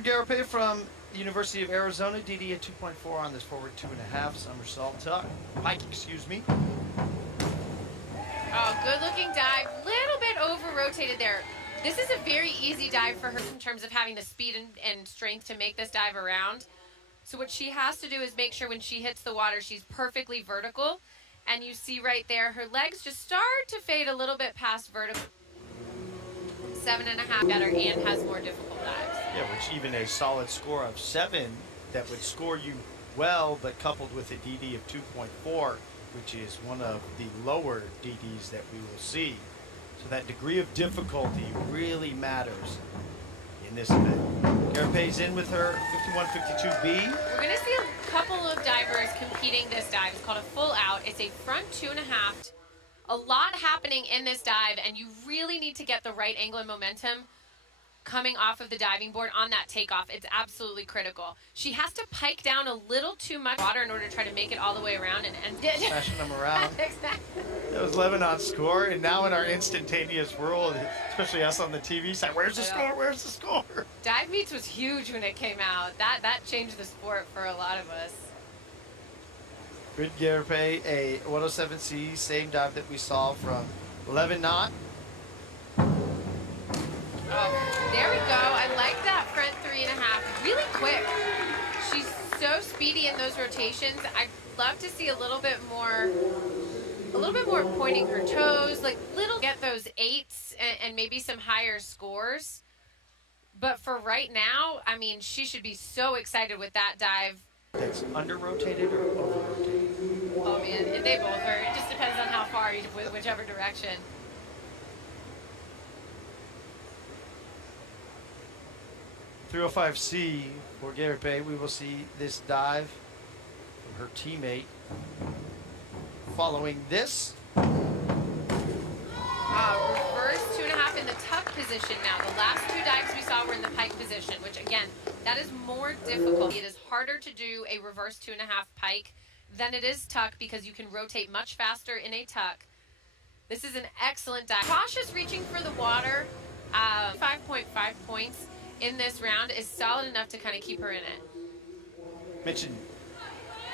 Quinn GARIEPY from the University of Arizona, DD at 2.4 on this forward 2.5 somersault tuck. Pike, excuse me. Oh, good looking dive. Little bit over rotated there. This is a very easy dive for her in terms of having the speed and strength to make this dive around. So what she has to do is make sure when she hits the water, she's perfectly vertical. And you see right there, her legs just start to fade a little bit past vertical. 7.5 better and has more difficult dives. Yeah, which even a solid score of 7 that would score you well, but coupled with a DD of 2.4, which is one of the lower DDs that we will see. So that degree of difficulty really matters in this event. GARIEPY's in with her 51-52B. We're going to see a couple of divers competing this dive. It's called a full out. It's a front 2.5. A lot happening in this dive, and you really need to get the right angle and momentum coming off of the diving board on that takeoff. It's absolutely critical. She has to pike down a little too much water in order to try to make it all the way around and end it. Smashing them around. Exactly. That was Lebanon's score, and now in our instantaneous world, especially us on the TV side, where's the score? Where's the score? Dive meets was huge when it came out. That changed the sport for a lot of us. Good GARIEPY, a 107C, same dive that we saw from 11 knot. Oh, there we go. I like that front 3.5. Really quick. She's so speedy in those rotations. I'd love to see a little bit more pointing her toes, like get those 8s and maybe some higher scores. But for right now, I mean, she should be so excited with that dive. That's under-rotated or over-rotated? Oh, man, they both are. It just depends on how far you, whichever direction. .305C for GARIEPY. We will see this dive from her teammate. Following this. Reverse 2.5 in the tuck position now. The last 2 dives we saw were in the pike position, which again, that is more difficult. It is harder to do a reverse 2.5 pike than it is tuck because you can rotate much faster in a tuck. This is an excellent dive. Cautious reaching for the water. 5.5 points in this round is solid enough to kind of keep her in it. Mentioned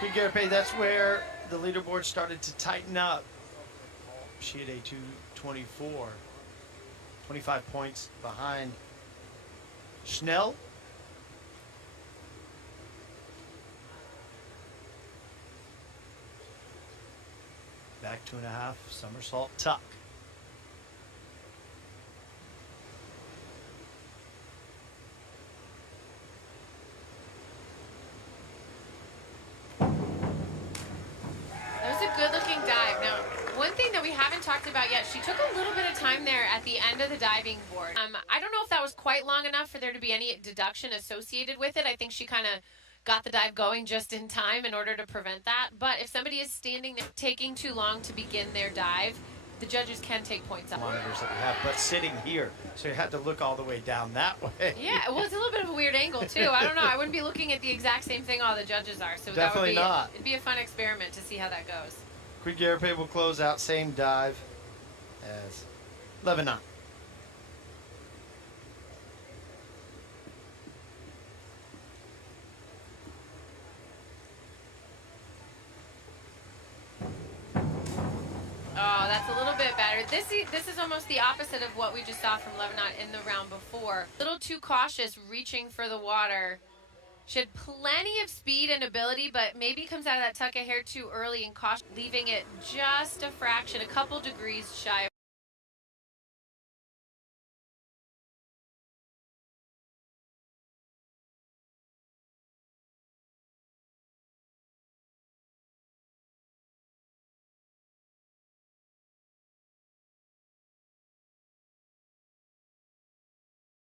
Quinn GARIEPY, that's where the leaderboard started to tighten up. She had a 224, 25 points behind Schnell. Back 2.5, somersault tuck. Good looking dive. Now, one thing that we haven't talked about yet, she took a little bit of time there at the end of the diving board. I don't know if that was quite long enough for there to be any deduction associated with it. I think she kind of got the dive going just in time in order to prevent that. But if somebody is standing there taking too long to begin their dive, the judges can take points off. Monitors that we have, but sitting here, so you had to look all the way down that way. Yeah, well, it's a little bit of a weird angle too. I don't know. I wouldn't be looking at the exact same thing all the judges are. So definitely that would be, not. It'd be a fun experiment to see how that goes. Quinn GARIEPY will close out same dive as 11 knot. Oh, that's a little bit better. This is almost the opposite of what we just saw from Lebanon in the round before. A little too cautious reaching for the water. She had plenty of speed and ability, but maybe comes out of that tuck a hair too early and caution, leaving it just a fraction, a couple degrees shy.